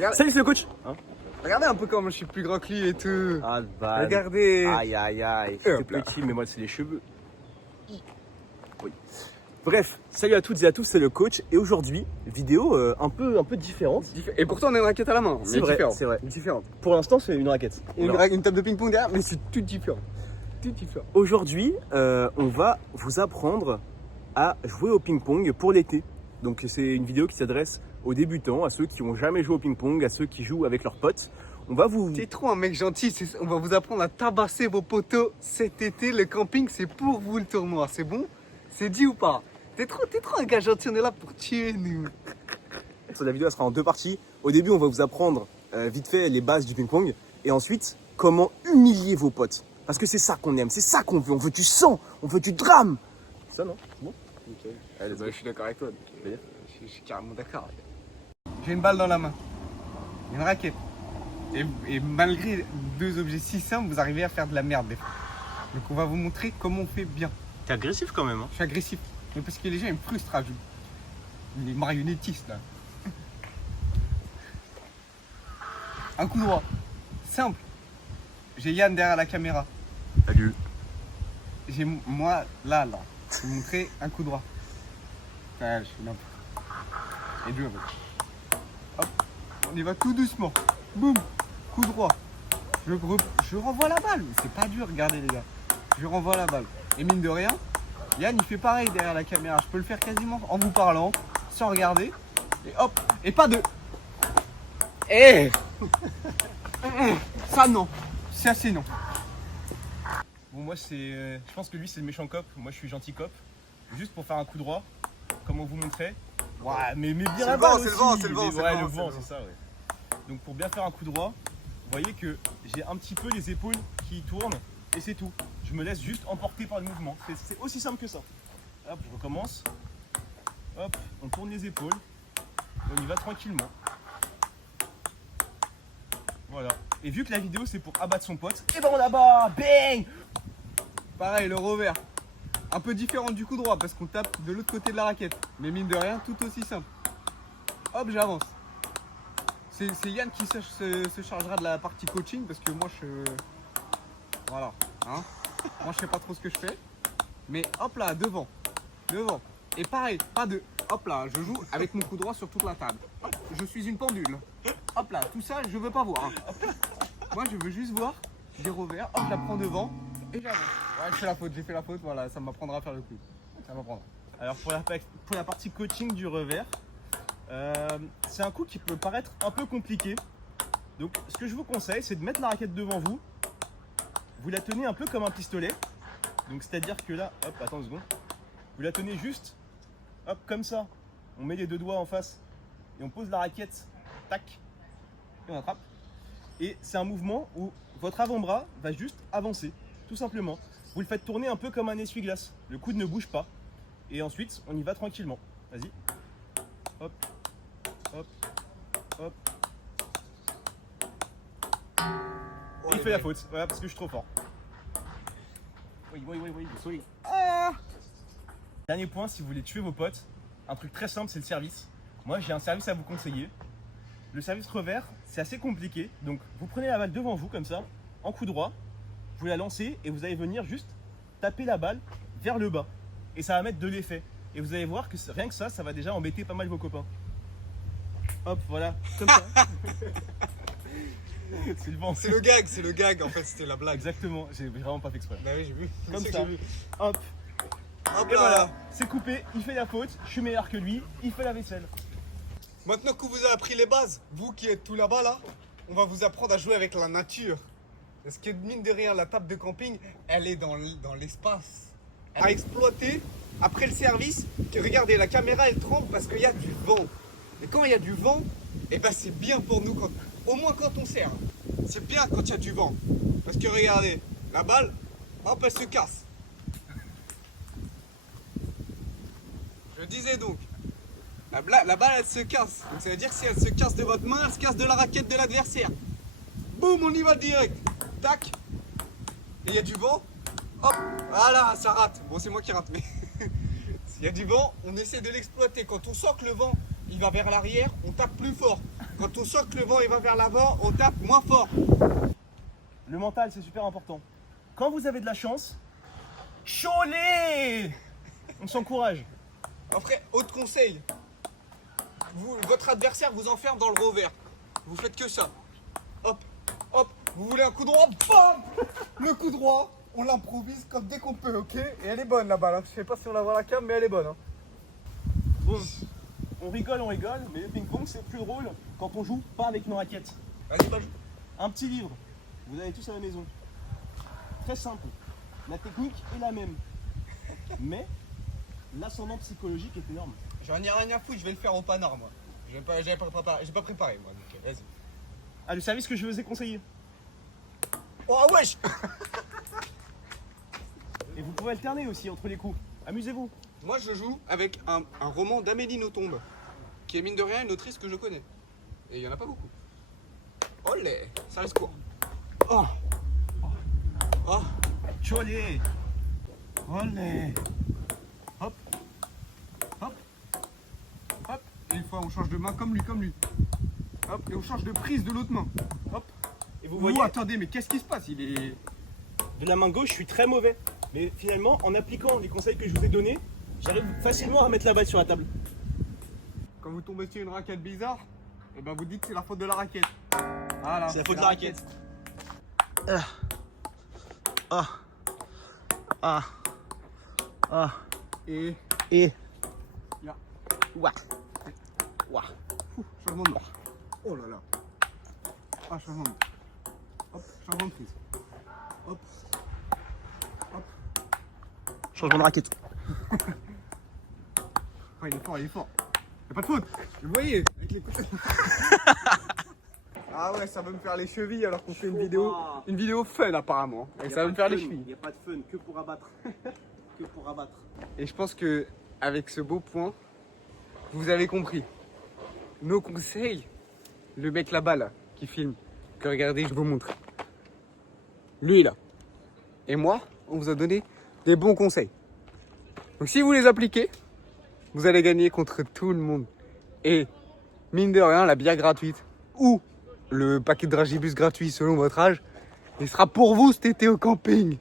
Regarde. Salut, c'est le coach. Regardez un peu comment je suis plus grand que lui et tout. Ah, bah. Regardez. Aïe, aïe, aïe. C'était Hop là. petit, mais moi, c'est les cheveux. Oui. Bref, salut à toutes et à tous, c'est le coach. Et aujourd'hui, vidéo un peu différente. Et pourtant on a une raquette à la main. C'est mais vrai, différente. c'est vrai. Différente. Pour l'instant, c'est une raquette. Une table de ping-pong derrière, mais c'est tout différent. Tout différent. Aujourd'hui, on va vous apprendre à jouer au ping-pong pour l'été. Donc, c'est une vidéo qui s'adresse aux débutants, à ceux qui n'ont jamais joué au ping-pong, à ceux qui jouent avec leurs potes. On va vous... T'es trop un mec gentil, on va vous apprendre à tabasser vos poteaux cet été. Le camping, c'est pour vous le tournoi, c'est bon? C'est dit ou pas? T'es trop un gars gentil, on est là pour tuer nous. La vidéo elle sera en deux parties. Au début, on va vous apprendre vite fait les bases du ping-pong. Et ensuite, comment humilier vos potes. Parce que c'est ça qu'on aime, c'est ça qu'on veut. On veut du sang, on veut du drame. Ça non? C'est bon? Ok. Allez, je suis d'accord avec toi. Bien. Je suis carrément d'accord. J'ai une balle dans la main, une raquette. Et malgré deux objets si simples, vous arrivez à faire de la merde des fois. Donc on va vous montrer comment on fait bien. T'es agressif quand même. Hein. Je suis agressif. Mais parce que les gens ils me frustrent à jouer. Les marionnettistes là. Un coup droit. Simple. J'ai Yann derrière la caméra. Salut. J'ai moi là. Je vais vous montrer un coup droit. Ah, je suis n'importe. Et deux avec. Hop. On y va tout doucement. Boum. Coup droit. Je renvoie la balle. C'est pas dur, regardez les gars. Je renvoie la balle. Et mine de rien, Yann il fait pareil derrière la caméra. Je peux le faire quasiment en vous parlant, sans regarder. Et hop. Et pas de. Eh Ça non. Ça c'est non. Bon, moi, c'est. Je pense que lui, c'est le méchant cop. Moi, je suis gentil cop. Juste pour faire un coup droit, comme on vous montrait. Ouais, mais bien C'est la le balle vent, c'est le aussi. vent, c'est le vent, Mais c'est ouais, le le vent, vent, c'est ça, ouais. Donc, pour bien faire un coup droit, vous voyez que j'ai un petit peu les épaules qui tournent et c'est tout. Je me laisse juste emporter par le mouvement. C'est aussi simple que ça. Hop, je recommence. Hop, on tourne les épaules. Et on y va tranquillement. Voilà. Et vu que la vidéo c'est pour abattre son pote, et ben on l'abat. Bang. Pareil, le revers. Un peu différent du coup droit parce qu'on tape de l'autre côté de la raquette. Mais mine de rien, tout aussi simple. Hop, j'avance. C'est Yann qui se chargera de la partie coaching parce que moi je... Voilà. Hein, moi je sais pas trop ce que je fais. Mais hop là, devant. Devant. Et pareil, pas de... Hop là, je joue avec mon coup droit sur toute la table. Hop, je suis une pendule. Hop là, tout ça je veux pas voir. Hein. Hop. Moi je veux juste voir des revers. Hop, je la prends devant. Et j'avance. Ouais, j'ai fait la faute, voilà, ça m'apprendra à faire le coup. Ça m'apprendra. Alors pour la partie coaching du revers, c'est un coup qui peut paraître un peu compliqué. Donc ce que je vous conseille, c'est de mettre la raquette devant vous. Vous la tenez un peu comme un pistolet. Donc c'est-à-dire que là, hop, attends une seconde. Vous la tenez juste, hop, comme ça. On met les deux doigts en face et on pose la raquette, tac, et on attrape. Et c'est un mouvement où votre avant-bras va juste avancer, tout simplement. Vous le faites tourner un peu comme un essuie-glace. Le coude ne bouge pas. Et ensuite, on y va tranquillement. Vas-y. Hop, hop, hop. Et il fait la faute. Voilà, parce que je suis trop fort. Oui. Sorry. Ah. Dernier point, si vous voulez tuer vos potes, un truc très simple, c'est le service. Moi, j'ai un service à vous conseiller. Le service revers, c'est assez compliqué. Donc, vous prenez la balle devant vous, comme ça, en coup droit. Vous la lancez et vous allez venir juste taper la balle vers le bas. Et ça va mettre de l'effet. Et vous allez voir que rien que ça va déjà embêter pas mal vos copains. Hop, voilà, comme ça. C'est le vent. C'est le gag en fait, c'était la blague. Exactement, j'ai vraiment pas fait exprès. Bah oui, j'ai vu. Comme C'est ça. que j'ai vu. Hop, Hop et là. voilà, c'est coupé, il fait la faute, je suis meilleur que lui, il fait la vaisselle. Maintenant que vous avez appris les bases, vous qui êtes tout là-bas là, on va vous apprendre à jouer avec la nature. Parce que mine de rien, la table de camping, elle est dans l'espace. À exploiter, après le service, regardez, la caméra elle tremble parce qu'il y a du vent. Et quand il y a du vent, et ben c'est bien pour nous, au moins quand on sert. C'est bien quand il y a du vent. Parce que regardez, la balle, hop, elle se casse. Je disais donc, la balle elle se casse. Donc ça veut dire que si elle se casse de votre main, elle se casse de la raquette de l'adversaire. Boum, on y va direct. Tac. Et il y a du vent. Hop, voilà, ça rate. Bon, c'est moi qui rate, mais s'il y a du vent, on essaie de l'exploiter. Quand on sent que le vent, il va vers l'arrière, on tape plus fort. Quand on sent que le vent il va vers l'avant, on tape moins fort. Le mental, c'est super important. Quand vous avez de la chance, Cholet! On s'encourage. Après, autre conseil. Votre adversaire vous enferme dans le revers. Vous faites que ça. Hop, hop. Vous voulez un coup droit, bam. Le coup droit, on l'improvise comme dès qu'on peut, ok? Et elle est bonne la balle. Hein. Je sais pas si on la voit à la cam, mais elle est bonne. Hein. Bon, on rigole, mais le ping-pong, c'est plus drôle quand on joue pas avec nos raquettes. Vas-y, bah, Un petit livre, vous avez tous à la maison. Très simple. La technique est la même. Mais l'ascendant psychologique est énorme. j'en ai rien à foutre, je vais le faire au panard, moi. J'ai pas préparé, moi. Donc, vas-y. Ah, le service que je vous ai conseillé. Oh, wesh. Et vous pouvez alterner aussi entre les coups. Amusez-vous. Moi, je joue avec un roman d'Amélie Nothomb, qui est mine de rien une autrice que je connais. Et il y en a pas beaucoup. Olé, ça reste court. Oh. Oh. Cholet! Olé! Hop. Hop. Hop. Et une fois, on change de main comme lui. Hop. Et on change de prise de l'autre main. Hop. Et vous voyez, Attendez, mais qu'est-ce qui se passe? Il est. de la main gauche, je suis très mauvais. Mais finalement, en appliquant les conseils que je vous ai donnés, j'arrive facilement à mettre la balle sur la table. Quand vous tombez sur une raquette bizarre, et ben vous dites que c'est la faute de la raquette. Voilà, C'est la faute de la raquette. Et. Et. Là. Ouah. Ouah. Changement de main. Oh là là. Ah, changement de main. Hop, changement de prise. Hop. Hop. Changement de raquette. Ah, il est fort. Y'a pas de faute. Vous voyez, avec les côtés. Ah ouais, ça va me faire les chevilles alors qu'on fait une vidéo fun apparemment. Et ça va me faire les chevilles. Il n'y a pas de fun, que pour abattre. Que pour abattre. Et je pense que avec ce beau point, vous avez compris. Nos conseils, le mec là-bas là, qui filme, que regardez, je vous montre. Lui là. Et moi, on vous a donné des bons conseils. Donc si vous les appliquez, vous allez gagner contre tout le monde. Et mine de rien, la bière gratuite ou le paquet de dragibus gratuit selon votre âge, il sera pour vous cet été au camping.